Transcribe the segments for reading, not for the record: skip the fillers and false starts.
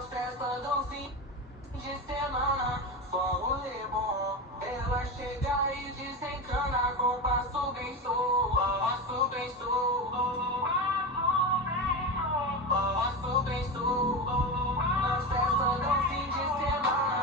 nas festas do fim de semana. Só rolê bom, ela chega e desencana com passo bem solto, passo bem solto, passo bem solto, nas festas do fim de semana.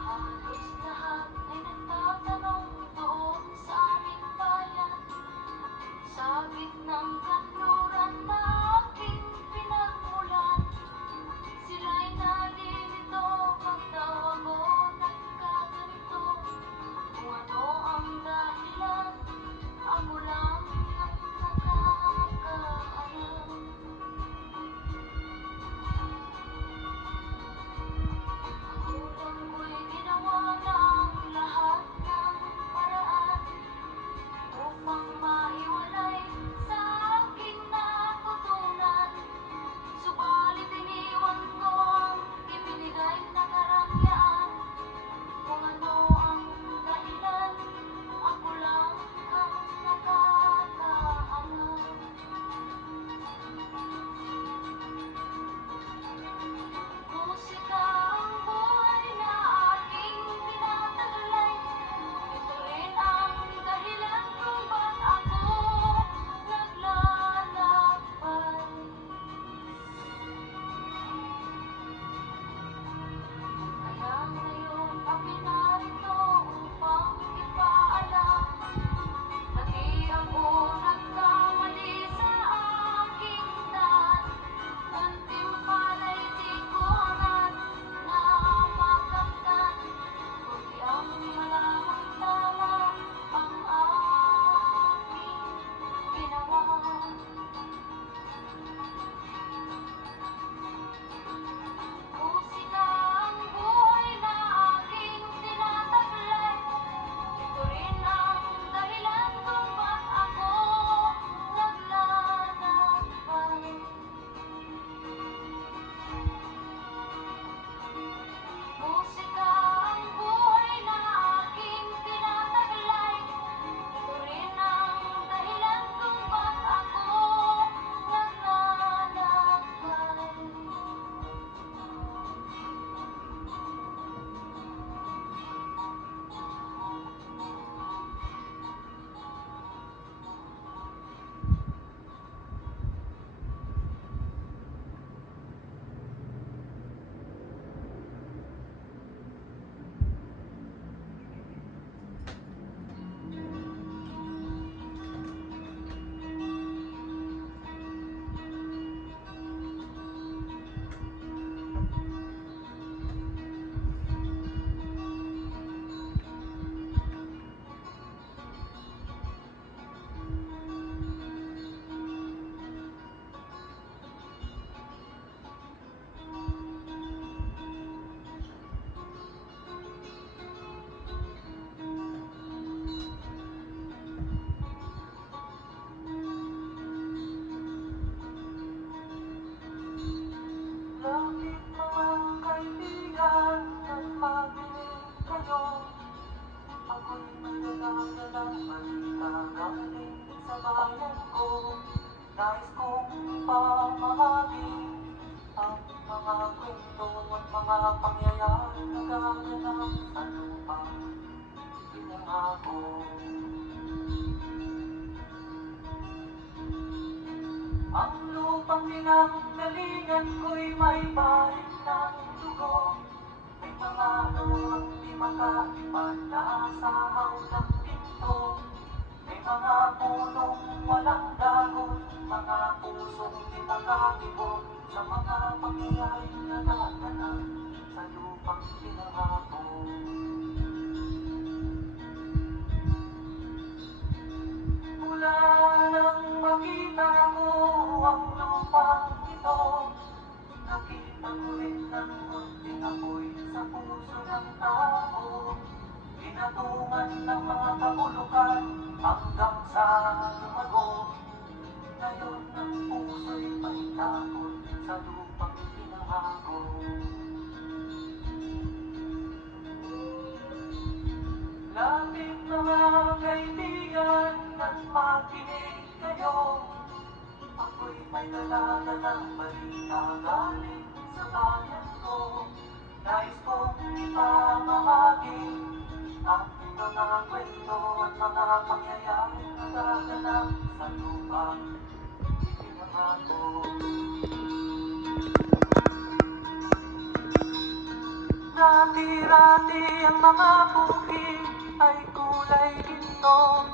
Halos lahat ay nagtatanong doon sa aming bayan, sa gitnang kanluran na aking pinagmulan. Sila'y nalilito, ba't daw ako nagkaganito? Kung ano ang dahilan, ako lang ang nakakaalam. Magulang ko'y ginawa ng lahat ng paraan upang maiwalay sa aking natutunan. Subalit iniwan ko ang ibinigay na karangyaan. Kung ano ang dahilan, ako lang ang nakakaalam. Musika ang buhay na aking tinataglay. Ito rin ang dahilan kung ba't ako naglalakbay. Kaya ngayon ako'y narito upang ipaalam na di ako nagkamali sa aking daan. Gantimpala'y di ko hangad na makamtan, kundi ang malamang tama ang aking ginawa. Musika ang buhay na aking tinataglay. Ito rin ang dahilan kung ba't ako naglalakbay. Musika ang buhay na aking tinataglay. Ito rin ang dahilan kung ba't ako naglalakbay. Lapit mga kaibigan, nagpabiling kayo. Ako'y may dala-dalang balita galing sa bayan ko. Nais kong ipamahagi ang mga kwento at mga pangyayari na gaganap sa lupang pinangako. Ang lupang pinanggalingan ko'y may bahid ng dugo. May mga lorong di makalipan na asahaw ng pinto. May mga punong walang dahon, mga pusong di makatibok sa mga sa puso ng tao. Pinatungan ng mga kabulukan hanggang sa lumago. Ngayon ang puso'y may takot sa lupang pinahago. Lapit mga kaibigan at makinig kayo. Ako'y may dala ng balita galing sa bayan ko. Nais kong ipamahagi ang mga kwento at mga pangyayaring nagaganap sa lupang ipinangako. Dati-rati ang mga bukid ay kulay ginto.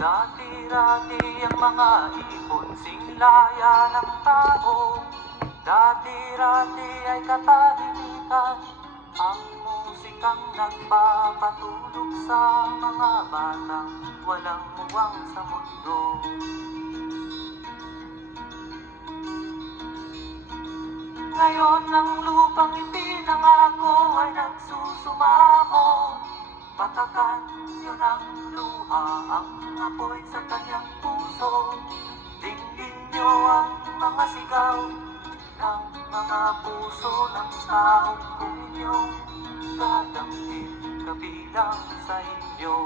Dati-rati ang mga ibon singlaya ng tao. Dati-rati ay katahimikan ang musikang nagpapatulog sa mga batang walang muwang sa mundo. Ngayon ang lupang ipinangako ay nagsusumamo. Patakan niyo ng luha ang apoy sa kanyang puso. Dinggin niyo ang mga sigaw ng mga puso ng taong kung inyong dadamhin kabilang sa inyo.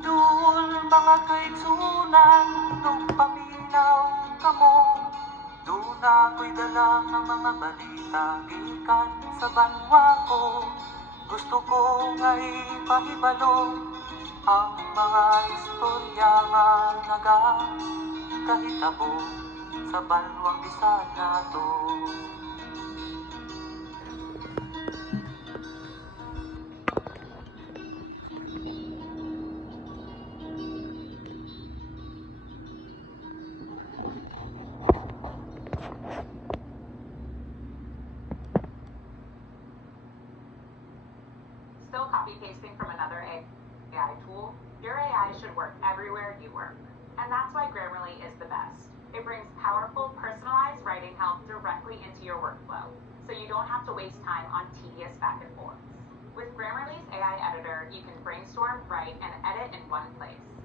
Doon mga kaigsunan, nung paminaw kamo, doon ako'y dala ng mga balita gikan sa banwa ko. Gusto kong ay pahibalo ang mga istorya nga nagakahitabo sa banwang bisan nato. Still copy-pasting from another AI tool? Your AI should work everywhere you work. And that's why Grammarly is the best. It brings powerful, personalized writing help directly into your workflow, so you don't have to waste time on tedious back and forth. With Grammarly's AI editor, you can brainstorm, write, and edit in one place.